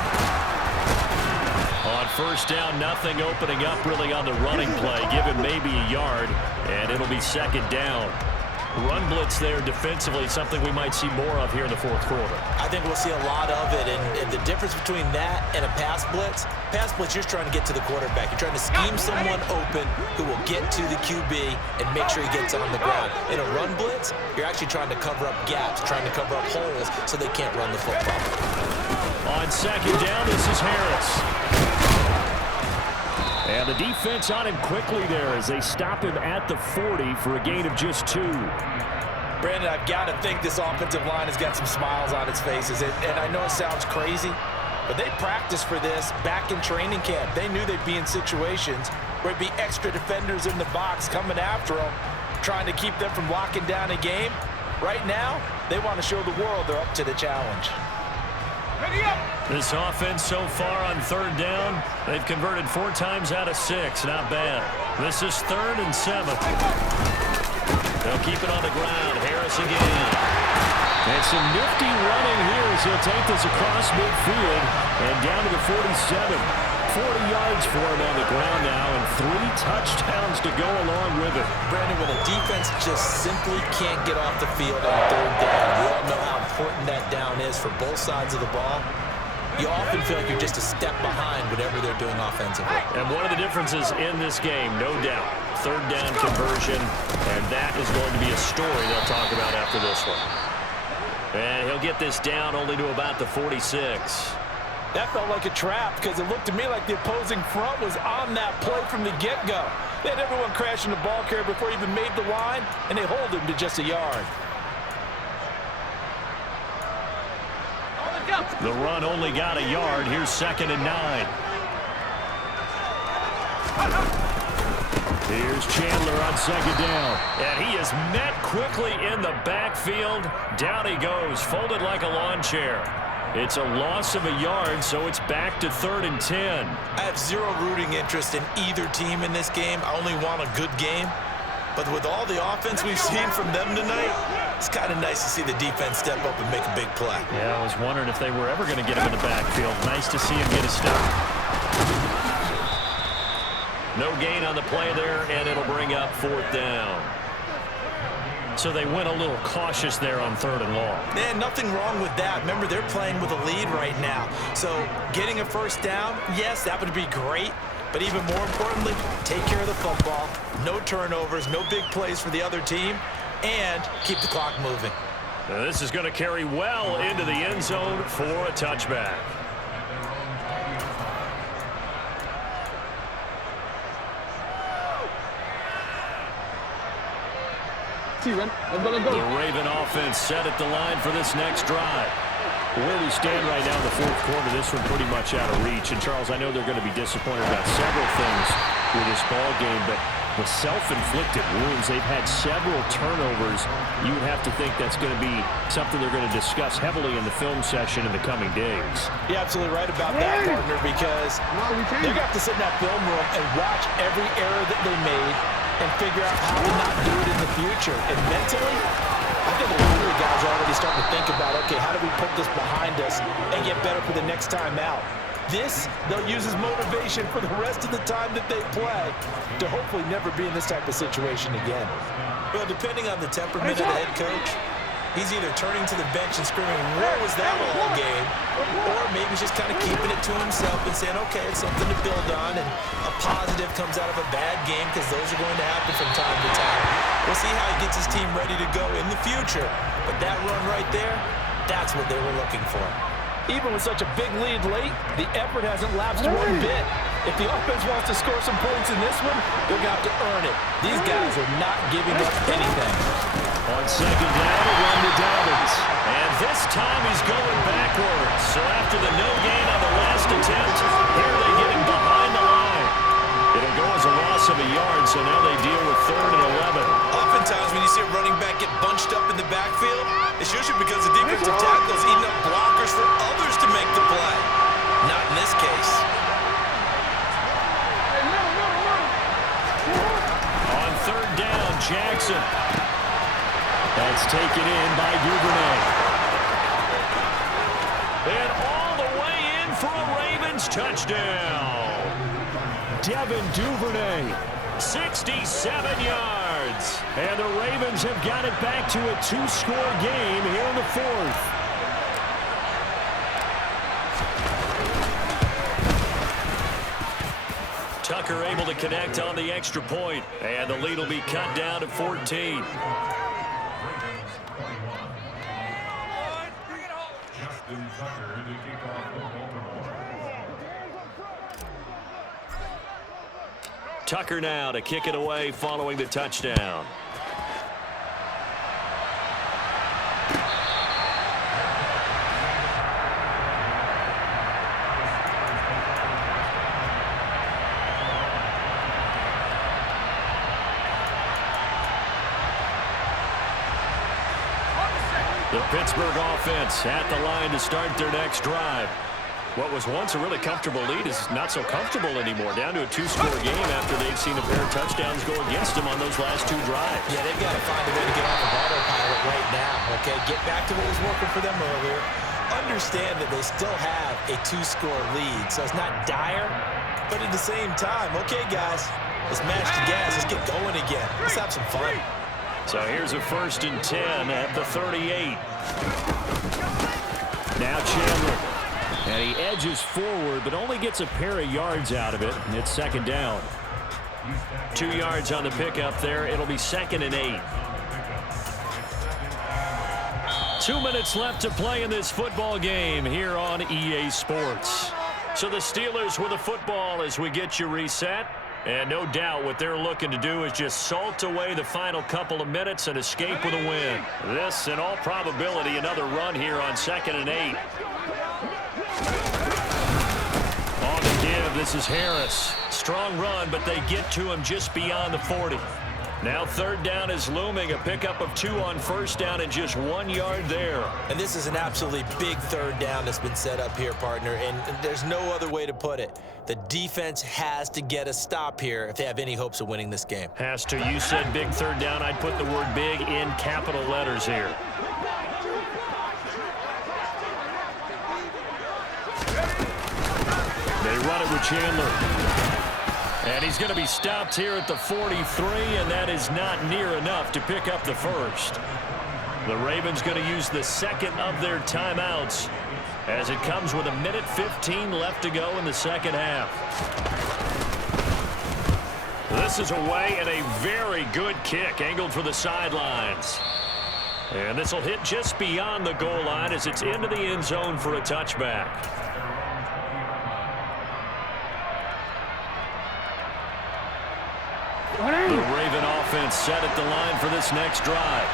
On first down, nothing opening up really on the running play. Give him maybe a yard, and it'll be 2nd down. Run blitz there defensively, something we might see more of here in the fourth quarter. I think we'll see a lot of it, and the difference between that and a pass blitz, you're just trying to get to the quarterback. You're trying to scheme someone open who will get to the QB and make sure he gets on the ground. In a run blitz, you're actually trying to cover up gaps, trying to cover up holes so they can't run the football. On 2nd down, this is Harris. And the defense on him quickly there as they stop him at the 40 for a gain of just 2. Brandon, I've got to think this offensive line has got some smiles on its faces. And I know it sounds crazy, but they practiced for this back in training camp. They knew they'd be in situations where it'd be extra defenders in the box coming after them, trying to keep them from locking down a game. Right now, they want to show the world they're up to the challenge. This offense so far on 3rd down, they've converted 4 times out of 6. Not bad. This is 3rd and 7. They'll keep it on the ground. Harris again. And some nifty running here as he'll take this across midfield and down to the 47. 40 yards for him on the ground now, and 3 touchdowns to go along with it. Brandon, when a defense just simply can't get off the field on third down, we all know how important that down is for both sides of the ball. You often feel like you're just a step behind whatever they're doing offensively. And one of the differences in this game, no doubt, third down conversion, and that is going to be a story they'll talk about after this one. And he'll get this down only to about the 46. That felt like a trap because it looked to me like the opposing front was on that play from the get-go. They had everyone crashing the ball carrier before he even made the line, and they hold him to just a yard. The run only got a yard. Here's 2nd and 9. Here's Chandler on 2nd down. And he is met quickly in the backfield. Down he goes, folded like a lawn chair. It's a loss of a yard, so it's back to 3rd and 10. I have zero rooting interest in either team in this game. I only want a good game. But with all the offense we've seen from them tonight, it's kind of nice to see the defense step up and make a big play. Yeah, I was wondering if they were ever going to get him in the backfield. Nice to see him get a stop. No gain on the play there, and it'll bring up 4th down. So they went a little cautious there on 3rd and long. Man, nothing wrong with that. Remember, they're playing with a lead right now. So getting a 1st down, yes, that would be great. But even more importantly, take care of the football. No turnovers, no big plays for the other team, and keep the clock moving. Now this is going to carry well into the end zone for a touchback. The Raven offense set at the line for this next drive. Where we stand right now in the 4th quarter, this one pretty much out of reach. And, Charles, I know they're going to be disappointed about several things with this ball game, but the self-inflicted wounds, they've had several turnovers. You would have to think that's going to be something they're going to discuss heavily in the film session in the coming days. You're absolutely right about that, partner, because they're going to have to sit in that film room and watch every error that they made and figure out how to not do it in the future. And mentally, I think a lot of the guys are already starting to think about, okay, how do we put this behind us and get better for the next time out? This, they'll use as motivation for the rest of the time that they play to hopefully never be in this type of situation again. Well, depending on the temperament of the head coach, he's either turning to the bench and screaming, what was that all game? Or maybe he's just kind of keeping it to himself and saying, okay, it's something to build on, and a positive comes out of a bad game because those are going to happen from time to time. We'll see how he gets his team ready to go in the future. But that run right there, that's what they were looking for. Even with such a big lead late, the effort hasn't lapsed one bit. If the offense wants to score some points in this one, they're going to have to earn it. These guys are not giving up anything. On 2nd down, a run to Dobbins. And this time he's going backwards. So after the no gain on the last attempt, here they get him behind the line. It'll go as a loss of a yard, so now they deal with 3rd and 11. Oftentimes when you see a running back get bunched up in the backfield, it's usually because the defensive tackle is eating up blockers for others to make the play. Not in this case. On 3rd down, Jackson. That's taken in by Duvernay. And all the way in for a Ravens touchdown. Devin Duvernay, 67 yards. And the Ravens have got it back to a 2-score game here in the 4th. Tucker able to connect on the extra point. And the lead will be cut down to 14. Tucker now to kick it away following the touchdown. The Pittsburgh offense at the line to start their next drive. What was once a really comfortable lead is not so comfortable anymore. Down to a 2-score game after they've seen a pair of touchdowns go against them on those last 2 drives. Yeah, they've got to find a way to get off of autopilot right now, okay? Get back to what was working for them earlier. Understand that they still have a 2-score lead, so it's not dire, but at the same time, okay, guys, let's match the gas. Let's get going again. Let's have some fun. So here's a 1st and 10 at the 38. Now Chandler. And he edges forward, but only gets a pair of yards out of it. And it's 2nd down. 2 yards on the pickup there. It'll be 2nd and 8. 2 minutes left to play in this football game here on EA Sports. So the Steelers with the football as we get you reset. And no doubt what they're looking to do is just salt away the final couple of minutes and escape with a win. This, in all probability, another run here on 2nd and 8. On the give, this is Harris. Strong run, but they get to him just beyond the 40. Now 3rd down is looming. A pickup of 2 on 1st down and just 1 yard there. And this is an absolutely big 3rd down that's been set up here, partner, and there's no other way to put it. The defense has to get a stop here if they have any hopes of winning this game. Has to. You said big 3rd down. I'd put the word big in capital letters here. They run it with Chandler. And he's going to be stopped here at the 43, and that is not near enough to pick up the 1st. The Ravens going to use the 2nd of their timeouts as it comes with 1:15 left to go in the 2nd half. This is away and a very good kick angled for the sidelines. And this will hit just beyond the goal line as it's into the end zone for a touchback. The Raven offense set at the line for this next drive.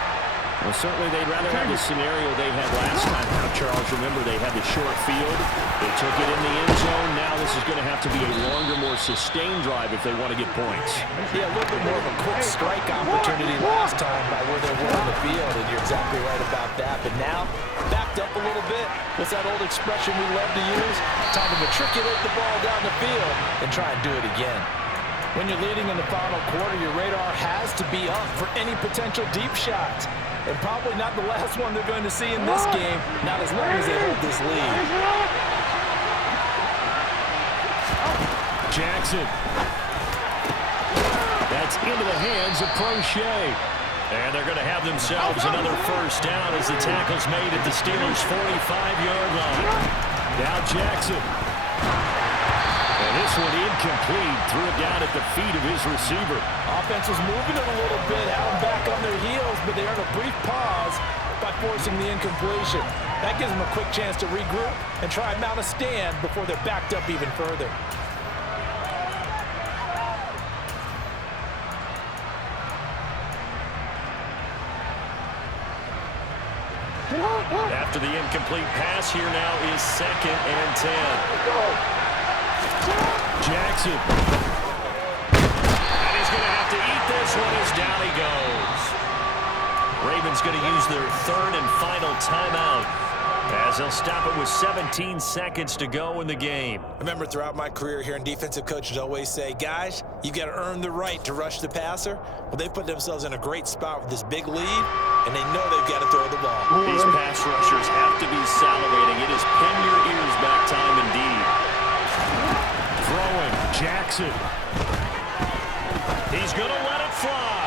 Well, certainly they'd rather have the scenario they had last time. Now, Charles, remember they had the short field. They took it in the end zone. Now this is going to have to be a longer, more sustained drive if they want to get points. Yeah, a little bit more of a quick strike opportunity last time by where they were on the field, and you're exactly right about that. But now, backed up a little bit. What's that old expression we love to use? Time to matriculate the ball down the field and try and do it again. When you're leading in the final quarter, your radar has to be up for any potential deep shots. And probably not the last one they're going to see in this game, not as long as they hold this lead. Jackson. That's into the hands of Crochet. And they're going to have themselves another 1st down as the tackle's made at the Steelers' 45-yard line. Now Jackson. And this one incomplete. Threw it down at the feet of his receiver. Offense was moving it a little bit, out and back on their heels, but they earned a brief pause by forcing the incompletion. That gives them a quick chance to regroup and try and mount a stand before they're backed up even further. After the incomplete pass, here now is 2nd and 10. Jackson. And he's going to have to eat this one as down he goes. Ravens going to use their 3rd and final timeout as they'll stop it with 17 seconds to go in the game. I remember throughout my career here in defensive coaches always say, guys, you got to earn the right to rush the passer. Well, they put themselves in a great spot with this big lead, and they know they've got to throw the ball. These pass rushers have to be salivating. It is pin your ears back time indeed. Throwing, Jackson. He's going to let it fly.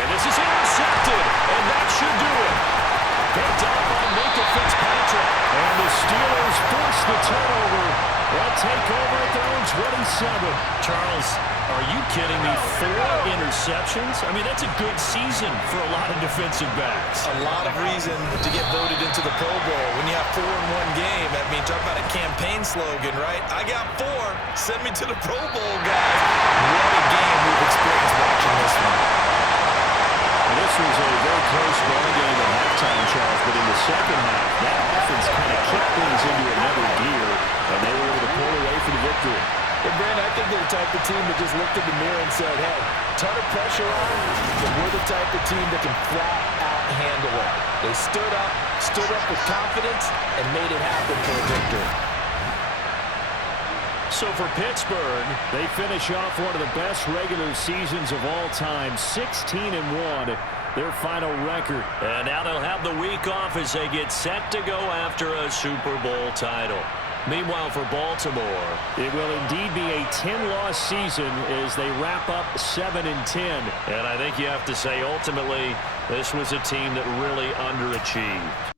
And this is intercepted, and that should do it. Picked up by Minka Fitzpatrick. And the Steelers force the turnover. They'll take over at their own 27. Charles, are you kidding me? 4 interceptions? I mean, that's a good season for a lot of defensive backs. A lot of reason to get voted into the Pro Bowl. When you have 4 in one game, I mean, talk about a campaign slogan, right? I got 4. Send me to the Pro Bowl, guys. What a game we've experienced watching this one. This was a very close ball game at halftime, Charles, but in the second half, that offense kind of kicked things into another gear, and they were able to pull away for the victory. And Brandon, I think they're the type of team that just looked in the mirror and said, hey, ton of pressure on, but we're the type of team that can flat out handle it. They stood up with confidence, and made it happen for a victory. So for Pittsburgh, they finish off one of the best regular seasons of all time, 16-1, their final record. And now they'll have the week off as they get set to go after a Super Bowl title. Meanwhile, for Baltimore, it will indeed be a 10-loss season as they wrap up 7-10. And I think you have to say, ultimately, this was a team that really underachieved.